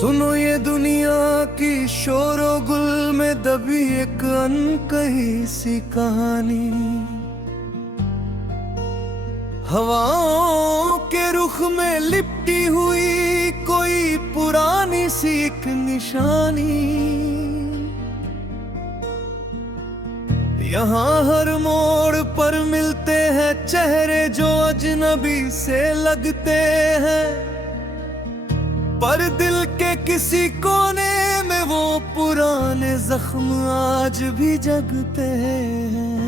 सुनो ये दुनिया की शोरो गुल में दबी एक अनकही सी कहानी। हवाओं के रुख में लिपटी हुई कोई पुरानी सी एक निशानी। यहाँ हर मोड़ पर मिलते हैं चेहरे जो अजनबी से लगते हैं, पर दिल के किसी कोने में वो पुराने जख्म आज भी जगते हैं।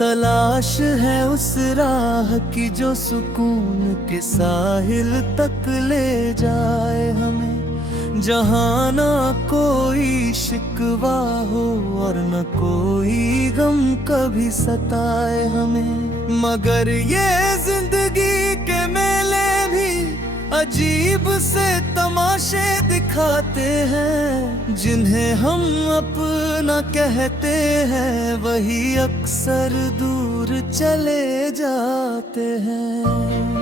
तलाश है उस राह की जो सुकून के साहिल तक ले जाए हमें, जहाँ ना कोई शिकवा हो और न कोई गम कभी सताए हमें। मगर ये जिंदगी के मेले भी अजीब से तमाशे दिखाते हैं, जिन्हें हम अपना कहते हैं वही अक्सर दूर चले जाते हैं।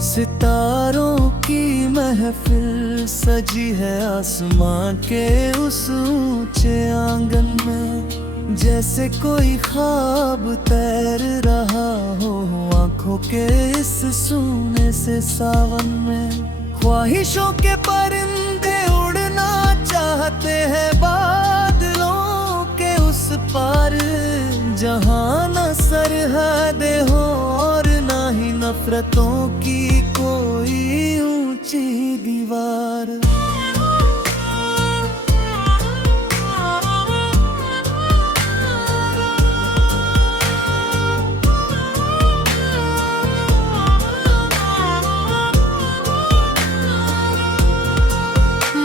सितारों की महफिल सजी है आसमां के उस ऊंचे आंगन में, जैसे कोई ख्वाब तैर रहा हो आंखों के इस सूने से सावन में। ख्वाहिशों के परिंदे उड़ना चाहते हैं बादलों के उस पार, जहां न सरहदें हो और ना ही नफरतों की कोई ऊंची दीवार।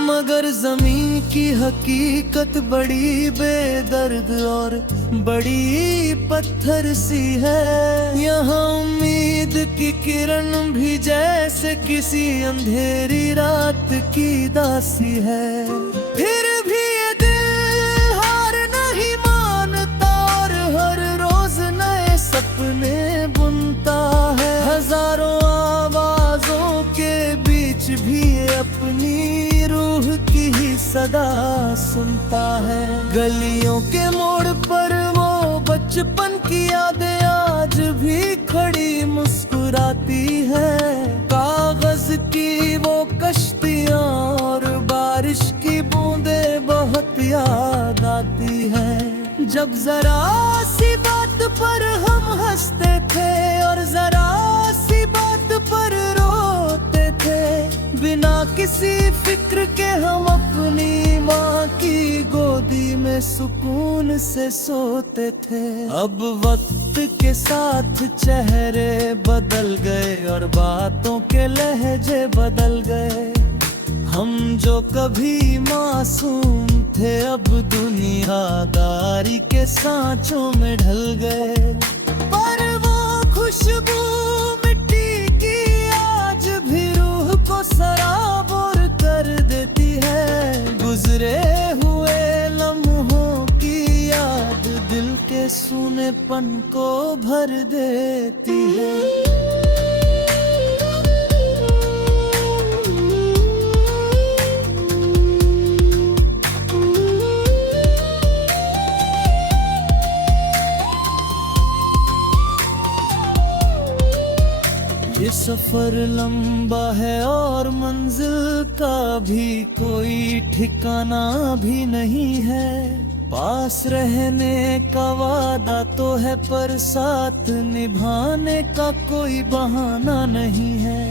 मगर ज़मीं की हकीकत बड़ी बेदर्द और बड़ी पत्थर सी है। यहाँ उम्मीद की किरण भी जैसे किसी अंधेरी रात की दासी है। फिर भी ये दिल हार नहीं मानता और हर रोज नए सपने बुनता है। हजारों आवाजों के बीच भी ये अपनी रूह की ही सदा सुनता है। गलियों के मोड़ पर वो बचपन की यादें आज भी खड़ी मुस्कुराती है। कागज की वो कश्तियां और बारिश की बूंदें बहुत याद आती है। जब जरा सी बात पर हम हंसते थे और जरा सी बात पर रोते थे, बिना किसी फिक्र के हम अपनी माँ की गोदी में सुकून से सोते थे। अब वक्त के साथ चेहरे बदल गए और बातों के लहजे बदल गए। हम जो कभी मासूम थे अब दुनियादारी के सांचों में ढल गए। पर वो खुशबू मिट्टी की आज भी रूह को सराबोर कर देती है। गुजरे हुए लम्हों की याद दिल के सूनेपन को भर देती है। ये सफर लंबा है और मंजिल का भी कोई ठिकाना भी नहीं है। पास रहने का वादा तो है पर साथ निभाने का कोई बहाना नहीं है।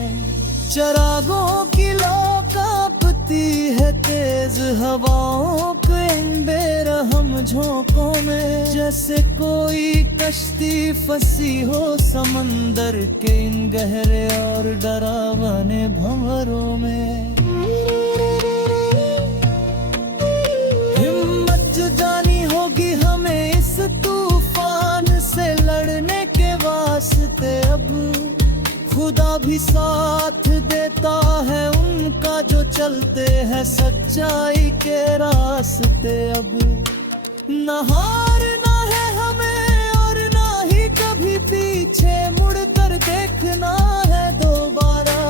चरागों की लौ कांपती है तेज हवाओं के इन बेरहम झोंकों में, जैसे कोई कश्ती फंसी हो समंदर के इन गहरे और डरावने भंवरों में। हिम्मत जानी होगी हमें इस तूफान से लड़ने के वास्ते। अब खुदा भी साथ देता है उनका जो चलते हैं सच्चाई के रास्ते। अब न हारना है हमें और ना ही कभी पीछे मुड़कर देखना है दोबारा।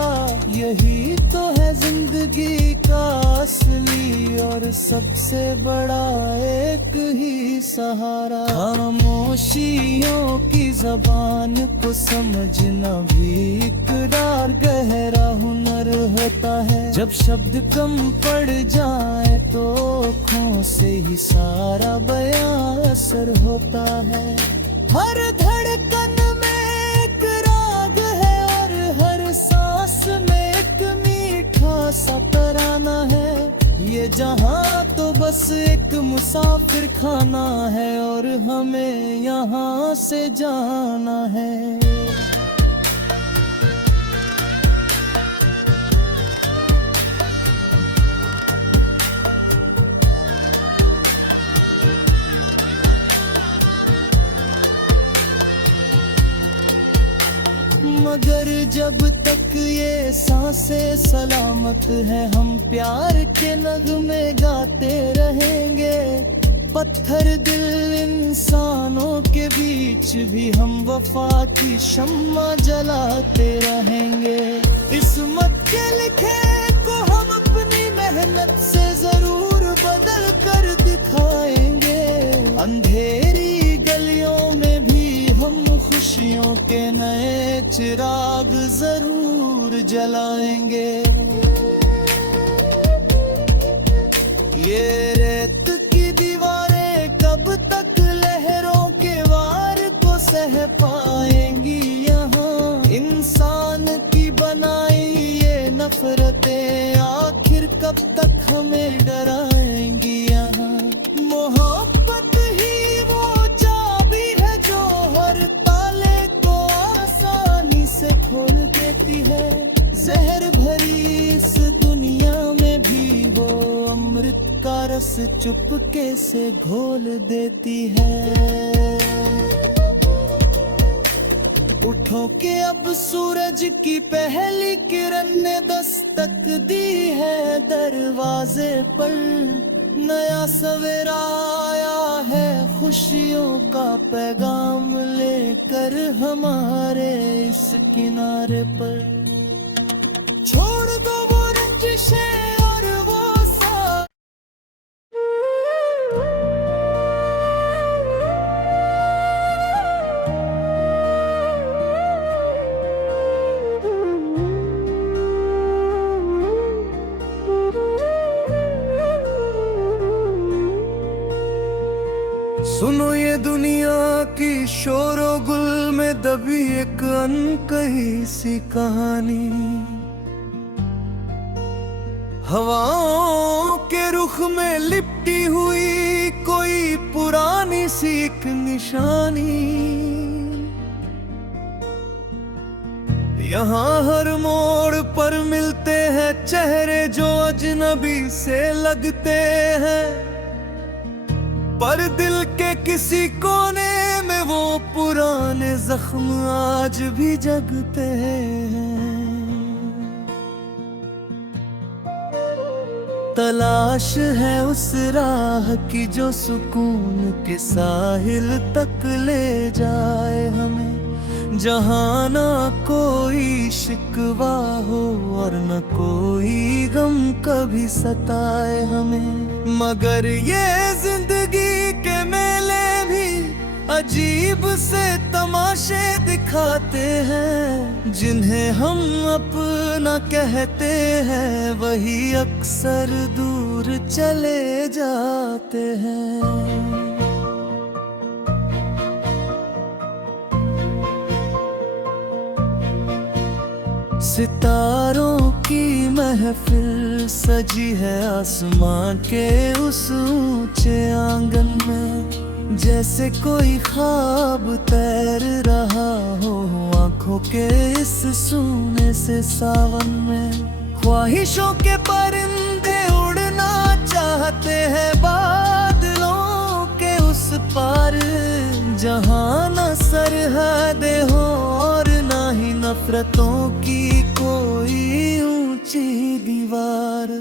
यही तो है जिंदगी का असली और सबसे बड़ा एक ही सहारा। खामोशियों की जबान को समझना भी इकरार गहरा हुनर होता है। जब शब्द कम पड़ जाए तो आँखों से ही सारा बयां असर होता है। हर धड़कन में एक राग है और हर सांस में एक मीठा सा तराना है। ये जहां तो बस एक मुसाफिर खाना है और हमें यहाँ से जाना है। मगर जब तक ये सांसें सलामत है हम प्यार के नगमे गाते रहेंगे। पत्थर दिल इंसानों के बीच भी हम वफा की शम्मा जलाते रहेंगे। किस्मत के लिखे को हम अपनी मेहनत से जरूर बदल कर दिखाएंगे। अंधेरी गलियों में भी हम खुशियों के नए चिराग जरूर जलाएंगे। ये रेत की दीवारें कब तक लहरों के वार को सह पाएंगी। यहाँ इंसान की बनाई ये नफरतें आखिर कब तक हमें डराएंगी। यहाँ मोहब्बत ही वो चाबी है जो हर ताले को आसानी से खोल देती है। जहर भरी इस दुनिया में भी वो अमृत का रस चुपके से घोल देती है। उठो के अब सूरज की पहली किरण ने दस्तक दी है दरवाजे पर। नया सवेरा आया है खुशियों का पैगाम लेकर हमारे इस किनारे पर। छोड़ दो वो रंजिशें और वो सुनो ये दुनिया की शोरो गुल में दबी एक अनकही सी कहानी। हवाओं के रुख में लिपटी हुई कोई पुरानी सी एक निशानी। यहाँ हर मोड़ पर मिलते हैं चेहरे जो अजनबी से लगते हैं। पर दिल के किसी कोने में वो पुराने जख्म आज भी जगते हैं। तलाश है उस राह की जो सुकून के साहिल तक ले जाए हमें। जहाँ ना कोई शिकवा हो और न कोई गम कभी सताए हमें। मगर ये जिंदगी के मेले भी अजीब से तमाशे दिखाते हैं। जिन्हें हम अपना कहते हैं वही अक्सर दूर चले जाते हैं। सितारों की महफिल सजी है आसमां के उस ऊंचे आंगन में। जैसे कोई ख्वाब तैर रहा हो आंखों के इस सूने से सावन में। ख्वाहिशों के परिंदे उड़ना चाहते हैं बादलों के उस पार। जहाँ न सरहदें हो और ना ही नफरतों की कोई ऊंची दीवार।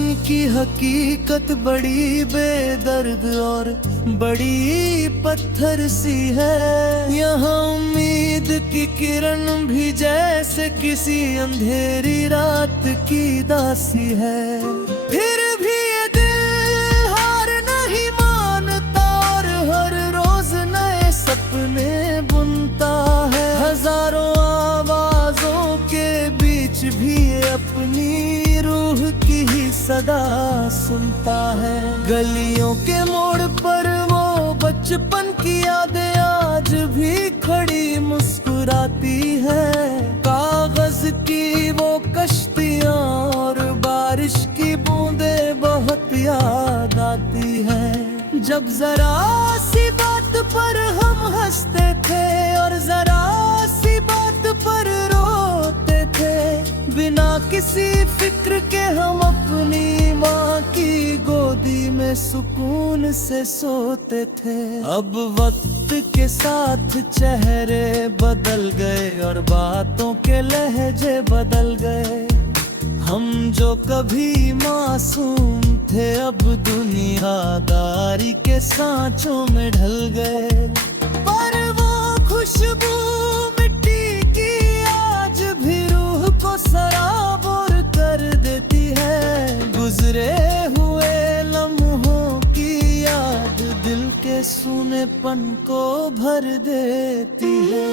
कहीं की हकीकत बड़ी बेदर्द और बड़ी पत्थर सी है। यहाँ उम्मीद की किरण भी जैसे किसी अंधेरी रात की दासी है। फिर भी ये दिल हार नहीं मानता और हर रोज नए सपने बुनता है। हजारों आवाजों के बीच भी ये अपनी रूह की ही सदा सुनता है। गलियों के मोड़ पर वो बचपन की यादें आज भी खड़ी मुस्कुराती है। कागज की वो कश्तियां और बारिश की बूंदें बहुत याद आती है। जब जरा सी बात पर हम हंसते थे और जरा सी बात पर रोते थे। बिना किसी फिक्र के हम अपनी माँ की गोदी में सुकून से सोते थे। अब वक्त के साथ चेहरे बदल गए और बातों के लहजे बदल गए। हम जो कभी मासूम थे अब दुनियादारी के सांचों में ढल गए। पर वो खुशबू मिट्टी की आज भी रूह को सराबोर कर देती है। गुजरे हुए लम्हों की याद दिल के सूनेपन को भर देती है।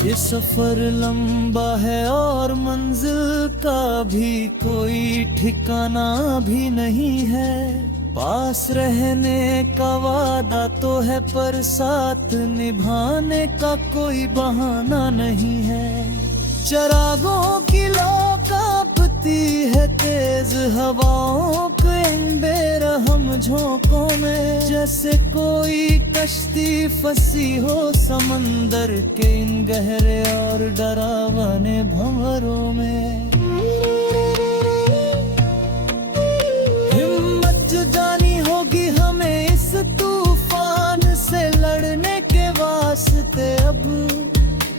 ये सफर लंबा है और मंजिल का भी कोई ठिकाना भी नहीं है। पास रहने का वादा तो है पर साथ निभाने का कोई बहाना नहीं है। चरागों की लौ कांपती है तेज हवाओं के इन बेरहम झोंकों में। जैसे कोई कश्ती फंसी हो समंदर के इन गहरे और डरावने भंवरों में। हिम्मत जुटानी होगी हमें इस तूफान से लड़ने के वास्ते। अब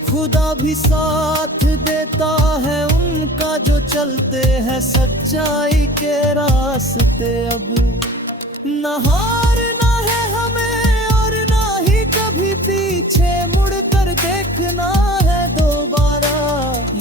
खुदा भी साथ देता है उनका जो चलते हैं सच्चाई के रास्ते। अब न हारना है हमें और ना ही कभी पीछे मुड़कर देखना है दोबारा।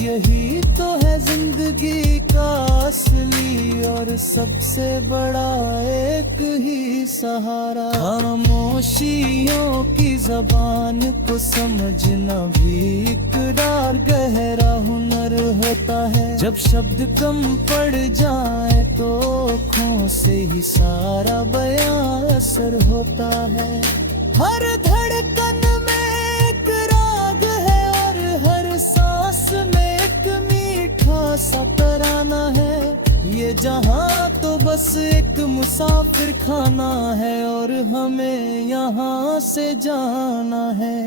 यही तो है जिंदगी का असली और सबसे बड़ा एक ही सहारा। खामोशियों की जबान को समझना भी इकरार गहरा हुनर होता है। जब शब्द कम पड़ जाए तो आँखों से ही सारा बयां असर होता है। हर धड़कन में एक राग है और हर सांस में एक मीठा सा तराना है। ये जहां तो बस एक मुसाफिर खाना है और हमें यहाँ से जाना है।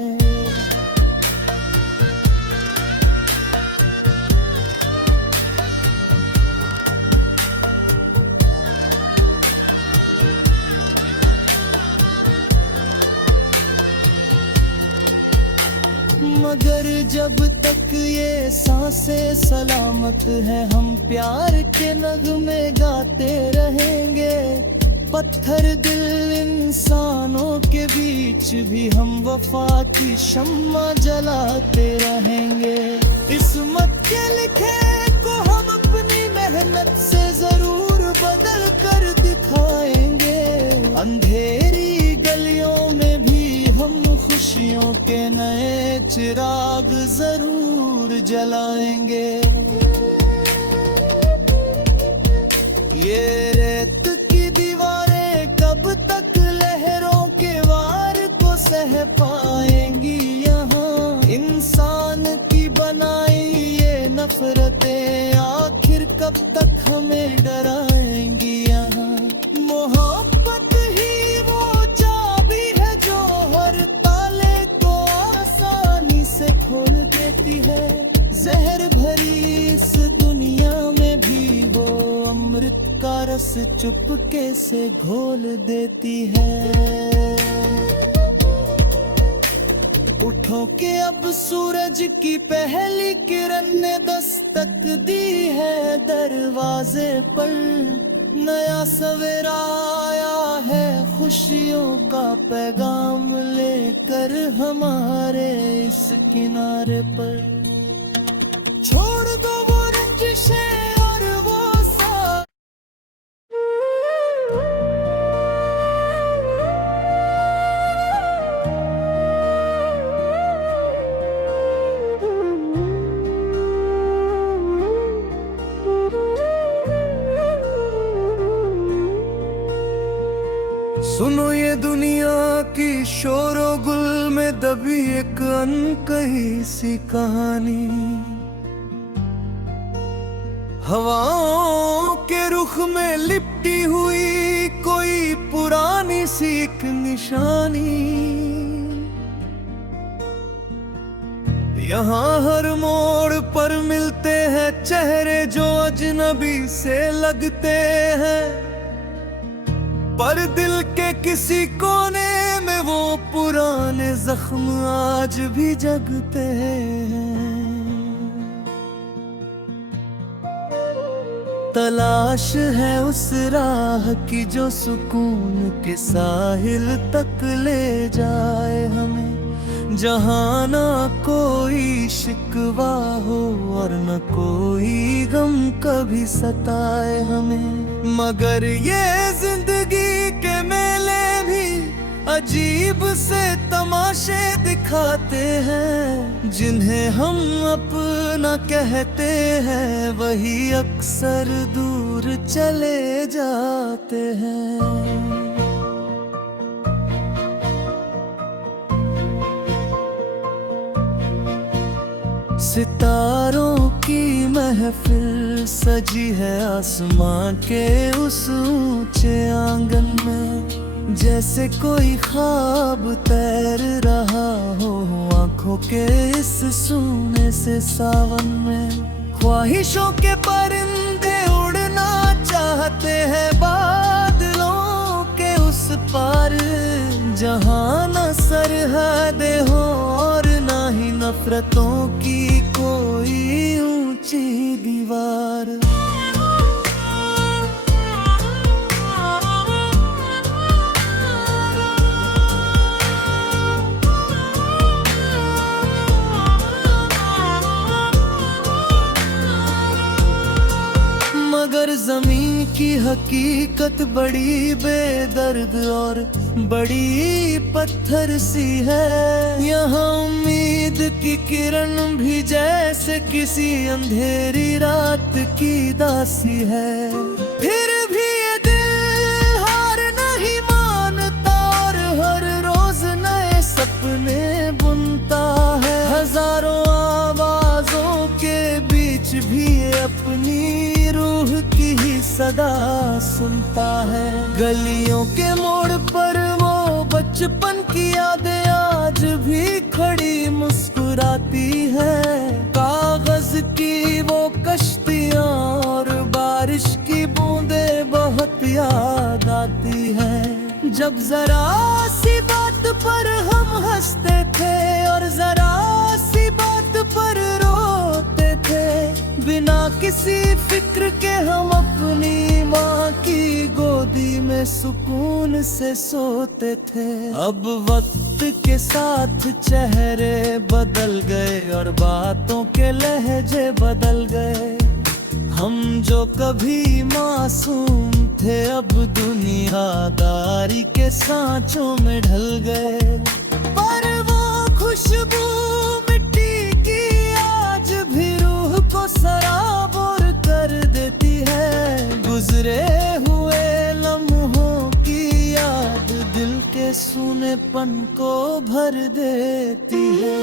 मगर जब तक ये सांसें सलामत है हम प्यार के नगमे गाते रहेंगे। पत्थर दिल इंसानों के बीच भी हम वफा की शम्मा जलाते रहेंगे। किस्मत के लिखे को हम अपनी मेहनत से जरूर बदल कर दिखाएंगे। अंधेरी गलियों में भी हम खुशियों के नए चिराग जरूर जलाएंगे। ये रेत की दीवारें कब तक लहरों के वार को सह पाएंगी। यहाँ इंसान की बनाई ये नफरतें आखिर कब तक हमें डराएंगी। यहाँ मोहब्बत ही वो चाबी है जो हर ताले को आसानी से खोल देती है। जहर भरी इस दुनिया में भी वो अमृत का रस चुपके से घोल देती है। उठो के अब सूरज की पहली किरण ने दस्तक दी है दरवाजे पर। नया सवेरा आया है खुशियों का पैगाम लेकर हमारे इस किनारे पर। छोड़ दो वो रंजिशें और वो सुनो ये दुनिया की शोरो गुल में दबी एक अनकही सी कहानी। हवाओं के रुख में लिपटी हुई कोई पुरानी सी एक निशानी। यहाँ हर मोड़ पर मिलते हैं चेहरे जो अजनबी से लगते हैं, पर दिल के किसी कोने में वो पुराने जख्म आज भी जगते हैं। तलाश है उस राह की जो सुकून के साहिल तक ले जाए हमें, जहाँ ना कोई शिकवा हो और न कोई गम कभी सताए हमें। मगर ये जिंदगी के मेले भी अजीब से तमाशे दिखाते हैं, जिन्हें हम अपना कहते हैं वही अक्सर दूर चले जाते हैं। सितारों की महफिल सजी है आसमां के उस ऊंचे आंगन में, जैसे कोई ख्वाब तैर रहा हो आंखों के इस सूने से सावन में। ख्वाहिशों के परिंदे उड़ना चाहते हैं बादलों के उस पार, जहाँ न सरहदें हो और ना ही नफरतों की कोई ऊंची दीवार। मगर ज़मीं की हकीकत बड़ी बेदर्द और बड़ी पत्थर सी है। यहाँ उम्मीद की किरण भी जैसे किसी अंधेरी रात की दासी है। फिर भी ये दिल हार नहीं मानता और हर रोज नए सपने बुनता है। हजारों आवाजों के बीच भी ये अपनी रूह की ही सदा सुनता है। गलियों के मोड़ पर वो बचपन की यादें आज भी खड़ी मुस्कुराती है। कागज की वो कश्तियां और बारिश की बूंदें बहुत याद आती है। जब जरा सी बात पर हम हंसते थे और जरा सी बात पर रोते थे, बिना किसी फिक्र के हम अपनी माँ की गोदी में सुकून से सोते थे। अब वक्त के साथ चेहरे बदल गए और बातों के लहजे बदल गए। हम जो कभी मासूम थे अब दुनियादारी के सांचों में ढल गए। पर वो खुशबू मिट्टी की आज भी रूह को सराबोर कर देती है। गुजरे हुए लम्हों की याद दिल के सूनेपन को भर देती है।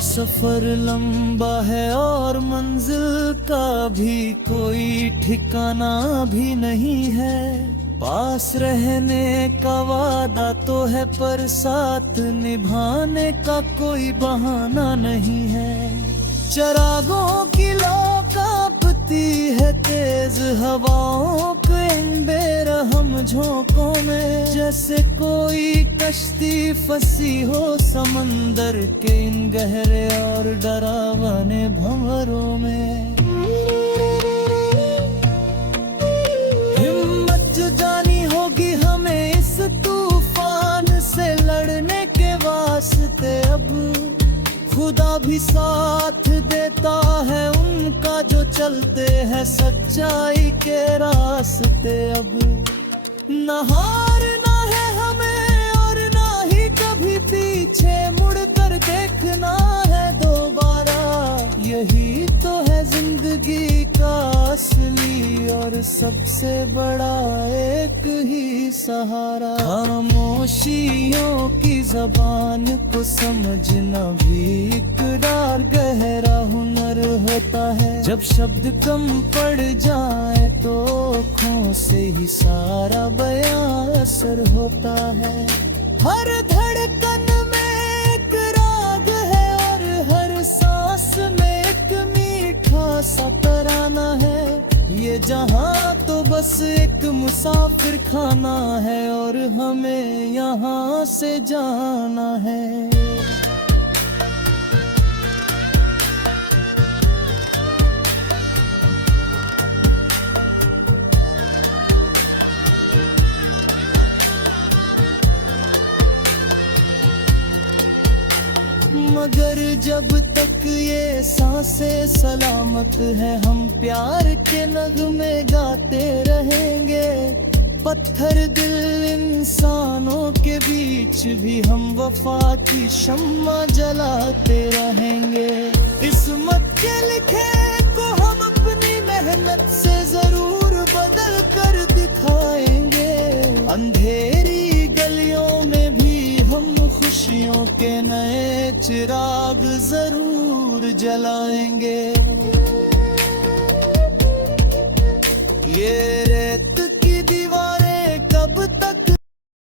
सफर लंबा है और मंजिल का भी कोई ठिकाना भी नहीं है। पास रहने का वादा तो है पर साथ निभाने का कोई बहाना नहीं है। चरागों की लौ कांपती है तेज हवाओं के इन बेरहम झोंकों में, जैसे कोई कश्ती फंसी हो समंदर के इन गहरे और डरावने भंवरों में। हिम्मत जुटानी होगी हमें इस तूफान से लड़ने के वास्ते। अब खुदा भी साथ देता है उनका जो चलते हैं सच्चाई के रास्ते। अब न हारना है हमें और ना ही कभी पीछे मुड़कर देखना है दोबारा। यही तो है जिंदगी का असली और सबसे बड़ा एक ही सहारा। खामोशियों की जबान को समझना भी इकरार गहरा हुनर होता है। जब शब्द कम पड़ जाए तो आँखों से ही सारा बयां असर होता है। हर धड़कन में एक राग है और हर सांस में एक मीठा सा तराना है। ये जहां तो बस एक मुसाफिर खाना है और हमें यहाँ से जाना है। मगर जब तक ये सांसें सलामत है हम प्यार के नगमे गाते रहेंगे। पत्थर दिल इंसानों के बीच भी हम वफा की शम्मा जलाते रहेंगे। किस्मत के लिखे को हम अपनी मेहनत से जरूर बदल कर दिखाएंगे। अंधेरी गलियों में भी हम खुशियों के नए चिराग जरूर जलाएंगे। ये